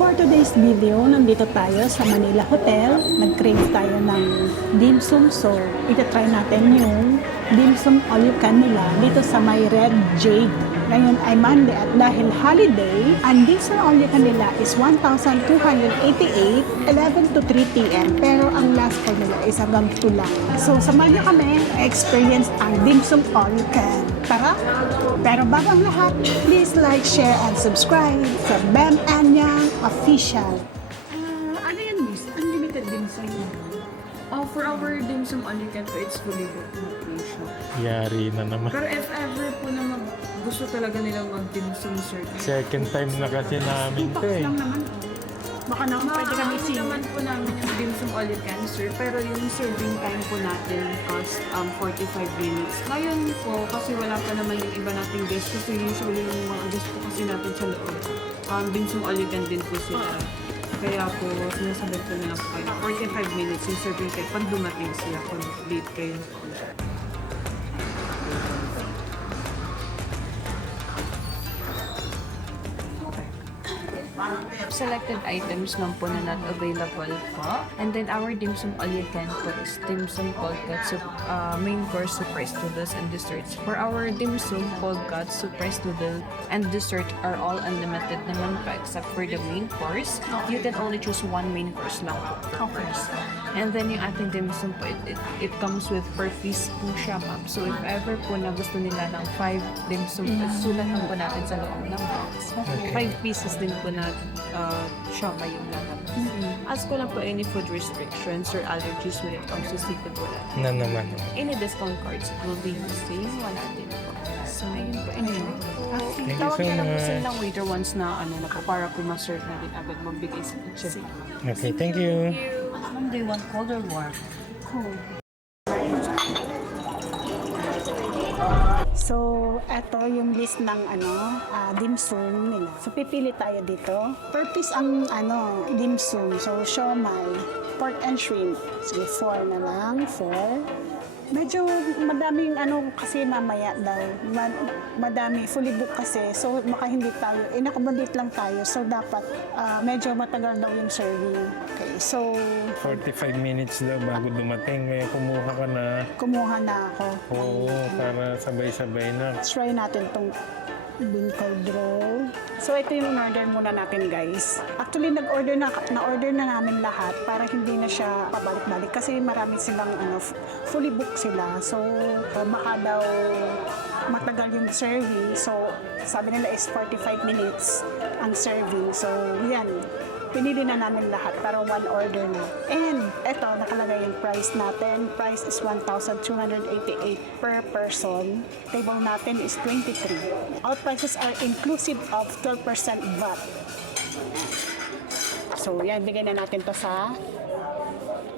For today's video, nandito tayo sa Manila Hotel. Nag-crave tayo ng dim sum. So, itatry natin yung dim sum all you can nila dito sa may Red Jade. Ngayon ay Monday at dahil holiday, ang dim sum all you can nila is 1,288, 11 to 3 p.m. Pero ang last call nila is hanggang 2 lang. So, samahan niyo kami experience ang dim sum all you can. Tara! Pero bago ang lahat, please like, share, and subscribe sa Bem Anyang Official. Ano yan, Miss? Unlimited dim sum. For our dim sum all you can po, it's fully booked na po siya. Yari na naman. Pero if ever po na gusto talaga nilang mag-dim sum service. Second time na kasi namin to eh. lang naman, oh. Baka naman pwede kami Makakawin sing. naman po namin yung dim sum all you can, sir. Pero yung serving time po natin cost 45 minutes. Ngayon po, kasi wala pa naman yung iba nating guests. Kasi usually yung mga guests po kasi natin sa loob. Dim sum all you can din po sila. Kaya po, sinasabi ko na lang po kayo, 45 minutes yung serving time pag dumating sila kung late kayo. Selected items lang po na not available po. And then our dim sum all you can po is dim sum cold cut, main course, surprise noodles, and desserts. For our dim sum cold cut, surprise noodle, and dessert are all unlimited naman po except for the main course. You can only choose one main course lang po per course. And then yung ating dim sum po, it comes with per piece po siya, ma'am. So if ever po na gusto nila ng 5 dim sum, sulat lang po natin sa loob ng box. 5 pieces din po na siomai yung lalabas. Ask ko lang po any food restrictions or allergies when it comes to seafood wala. Na naman. Any discount cards will be the same, wala din po. So, ayun po, enjoy po. Thank you Tawag so na lang po much. sila ng waiter once na ano na po, para po ma-serve na din agad magbigay sa kitchen. Okay, thank you. Ma'am, do you want cold or warm? Cold. So, eto yung list ng dim sum nila. So, pipili tayo dito. Per piece ang dim sum. So, siomai, pork and shrimp. Sige, 4 na lang. 4. Medyo madaming kasi mamaya daw. Madami, fully book kasi. So, baka hindi tayo. Inaccommodate lang tayo. So, dapat medyo matagal daw yung serving. Okay, so 45 minutes daw bago dumating. Kaya kumuha na ako. Oo, para sabay-sabay na. Let's try natin tong beancurd roll. So, ito yung in-order muna natin, guys. Actually, na-order na namin lahat para hindi na siya pabalik-balik kasi marami silang fully booked sila. So, baka daw matagal yung serving. So, sabi nila is 45 minutes ang serving. So, yan. Pinili na namin lahat para one order na. And eto, nakalagay yung price natin. Price is 1,288 per person. Table natin is 23. All prices are inclusive of 12% VAT. So, yan. Bigay na natin to sa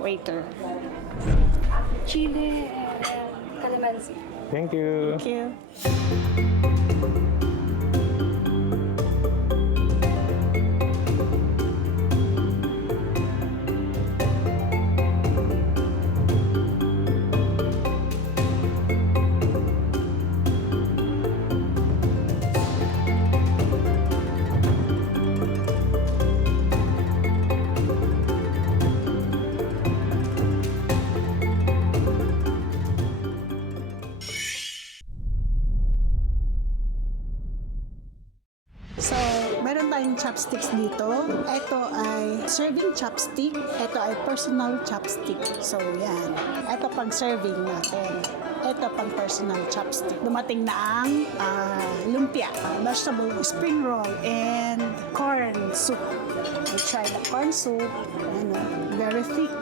waiter. Chile and calamansi. Thank you. Thank you. So, meron tayong chopsticks dito. Ito ay serving chopstick. Ito ay personal chopstick. So, yan. Ito pang serving natin. Ito pang personal chopstick. Dumating na ang lumpia, vegetable spring roll, and corn soup. We try the corn soup. Very thick.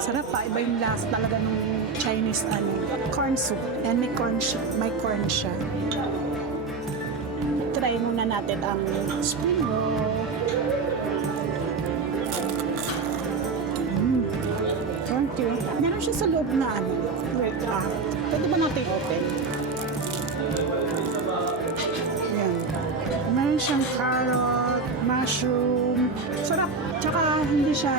Sarap pa. Iba yung lasa talaga ng Chinese corn soup. And may corn siya. Try muna natin ang spring roll. Thank you. Meron siya sa loob na wait, pwede ba natin open? Yan. Meron siyang carrot, mushroom. Sarap. Tsaka hindi siya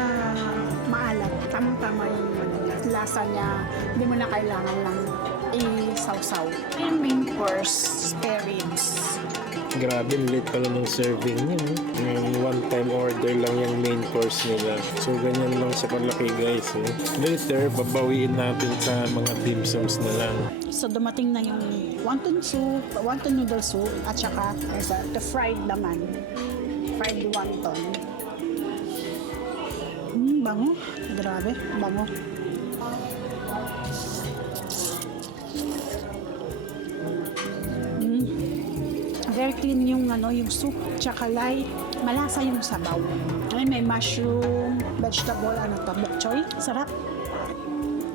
maalat. Tamang-tama yung lasa niya. Hindi mo na kailangan lang isawsaw. Yung main course, spare ribs. Grabe, late pala ng serving niya. Yung one-time order lang yung main course nila. So, ganyan lang sa kalaki, guys. Later, babawiin natin sa mga dim sums na lang. So dumating na yung wonton soup, wonton noodle soup, at saka the fried naman. Fried wonton. Bango. Grabe, bango. Very clean yung yung soup, tsaka light, malasa yung sabaw. Ay, may mushroom, vegetable, bok choy, sarap.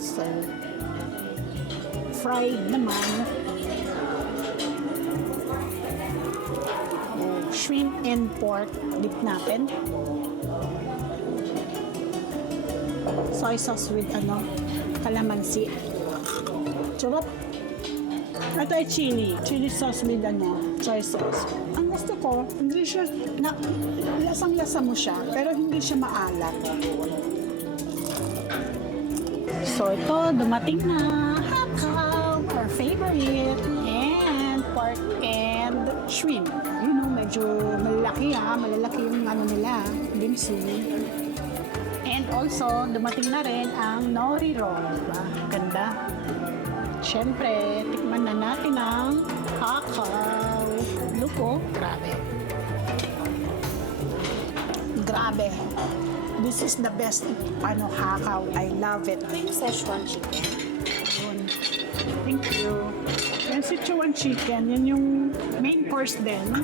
So, fried naman. Shrimp and pork dip natin. Soy sauce with calamansi. Sarap. Ito ay chili sauce with soy sauce. Ang gusto ko, hindi siya, lasang-lasa mo siya, pero hindi siya maalat. So ito, dumating na hakaw, our favorite, and pork and shrimp. Medyo malalaki malalaki yung nila, dim sum. And also, dumating na rin ang nori roll. Diba? Ganda. Siyempre, tikman na natin ang hakaw. Look, grabe. Grabe. This is the best hakaw. I love it. Ito yung Szechuan chicken. Yun. Thank you. Yung Sichuan chicken, yun yung main course din.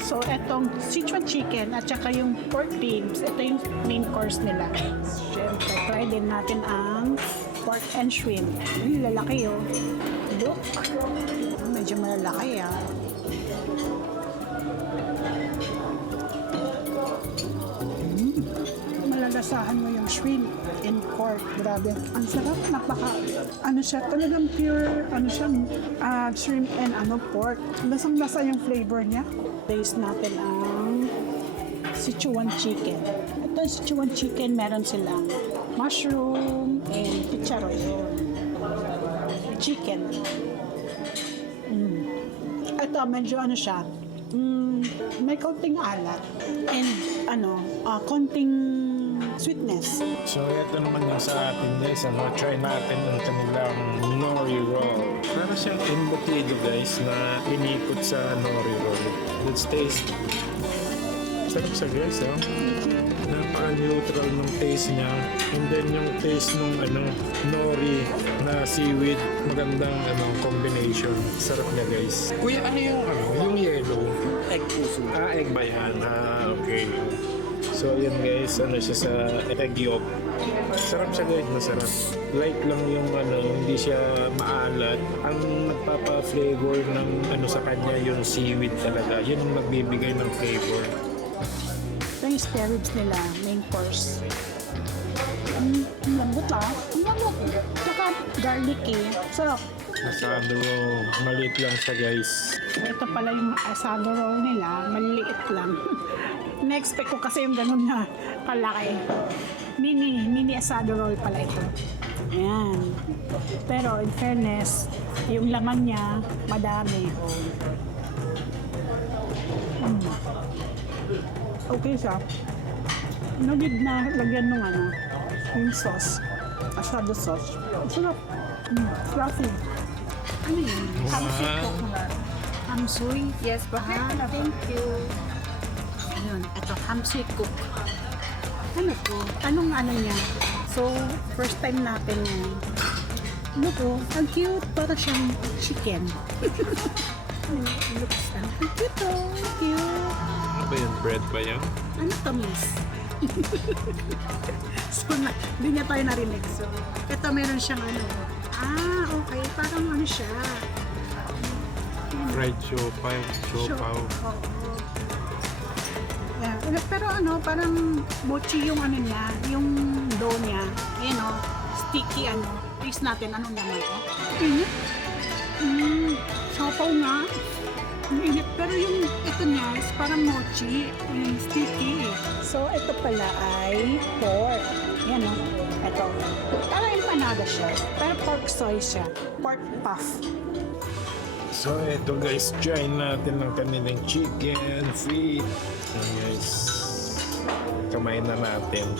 So, etong Sichuan chicken at saka yung pork ribs, ito yung main course nila. Siyempre, try din natin ang pork and shrimp. Lalaki oh. Look. Medyo malalaki Malalasahan mo yung shrimp and pork. Grabe. Ang sarap. Siya, talagang pure, shrimp and pork. Lasang-lasa yung flavor niya. Taste natin ang Sichuan chicken. Ito yung Sichuan chicken, meron silang mushroom and chicharon. Chicken. Ito, medyo siya, may konting alat and konting sweetness. So, ito naman yung sa atin, guys. Try natin ang kanilang nori roll. Para siyang embutido, guys, na inikot sa nori roll. Let's taste. Sarap sa guys, Napaka-neutral ng taste niya. And then yung taste ng nori na seaweed, magandang combination. Sarap niya, guys. Kuya, ano yung yellow? Egg puso. Egg ba yan? Okay. So, yun guys, siya sa egg yolk. Sarap siya guys, masarap. Light lang yung hindi siya maalat. Ang nagpapa-flavor ng sa kanya yung seaweed talaga. Yun yung magbibigay ng flavor. Ito yung spare ribs nila, main course. Ang lambot Ang lambot. Saka garlic Sarap. Asado roll. Maliit lang siya guys. Ito pala yung asado roll nila, maliliit lang. Na-expect ko kasi yung ganun na kalaki. Mini asado roll pala ito. Ayan. Pero in fairness, yung laman niya, madami. Okay siya. No need na lagyan ng yung sauce. Asado sauce. Sarap. Fluffy. Ano yun? Hamsik coconut. Hamsoy. Yes, bakit? Thank you. Ayun, ito, hamsoy cook. Ano to? Anong niya? So, first time natin yan. Ano to? Ang cute. Para siyang chicken. Looks ang cute to. Cute. Ano ba yun? Bread ba yan? Ano to, miss? So, hindi niya tayo narinig. So, ito meron siyang okay. Parang siya. Fried siopaw. Siopaw. Oo. Yeah. Pero parang mochi yung niya, yung dough niya. Ayan sticky Taste natin anong naman to. Init. Siopaw nga. Ang init. Pero yung ito niya is parang mochi. Yung sticky. So ito pala ay pork. Ayan Ito ito. Parang empanada siya. Pero pork soy siya. Pork puff. So ito guys, try natin ng kanilang chicken feet. Ayan guys, kamay na natin.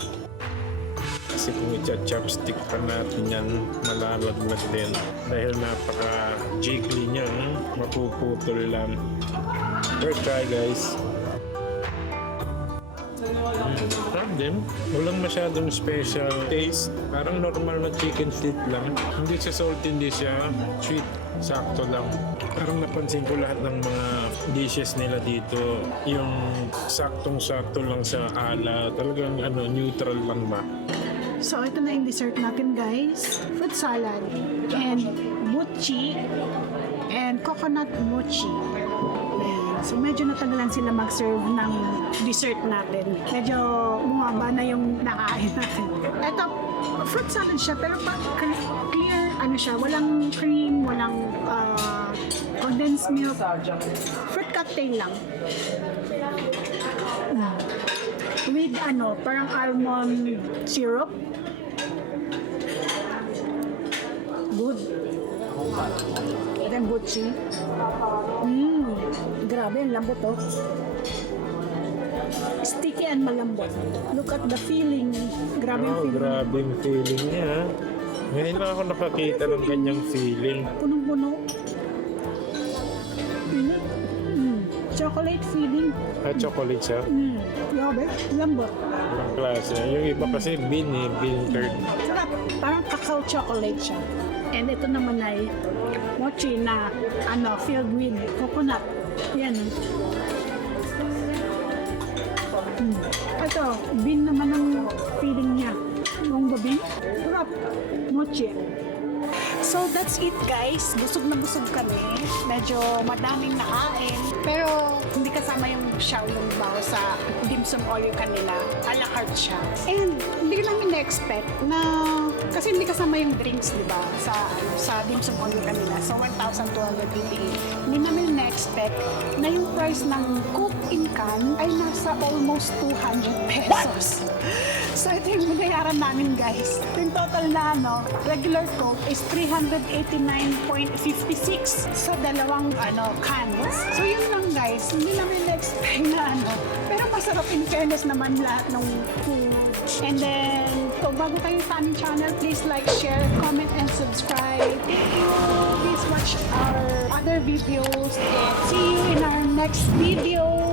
Kasi kung i-chopstick pa natin yan, malalaglag din. Dahil napaka-jiggly niya, mapuputol lang. First try guys. Sarap din. Walang masyadong special taste. Parang normal na chicken feet lang. Hindi siya salty, hindi siya sweet. Sakto lang. Parang napansin ko lahat ng mga dishes nila dito, yung saktong-sakto lang sa ala. Talagang neutral lang ba? So, ito na yung dessert natin, guys. Fruit salad and mochi and coconut mochi. Ayan. So, medyo natagalan sila mag-serve ng dessert natin. Medyo bumaba na yung nakain natin. Ito, fruit salad siya, pero clear, siya, walang cream, walang condensed milk. Fruit cocktail lang. With parang almond syrup. Good. Then mochi. Grabe, ang lambot oh. Sticky and malambot. Look at the feeling. Grabe yung feeling. Grabe yung feeling niya. Ngayon lang ako nakakita ng ganyang feeling. Punong-puno. Chocolate feeling. Chocolate siya. Grabe, lambot. Ang klase. Yung iba kasi bean curd. Sarap. Parang cacao chocolate siya. And ito naman ay mochi na filled with coconut. Yan. Ito, bean naman ang feeling niya. Yung bean. Sarap. Mochi. So that's it guys. Busog na busog kami. Medyo madaming nakain. Pero hindi kasama yung Xiaolong Bao sa dim sum all you kanila. A la carte siya. And hindi namin na-expect na kasi hindi kasama yung drinks, di ba? Sa dim sum all you kanila. So 1,288. Hindi namin na-expect na yung price ng Coke in can ay nasa almost 200 pesos. So ito yung binayaran namin guys. Yung total na regular Coke is 389.56 sa dalawang cans. So yun lang guys, hindi namin na-expect na pero masarap in fairness naman lahat ng food. And then, kung bago kayo sa aming channel, please like, share, comment, and subscribe. Thank you. Please watch our other videos and see you in our next video.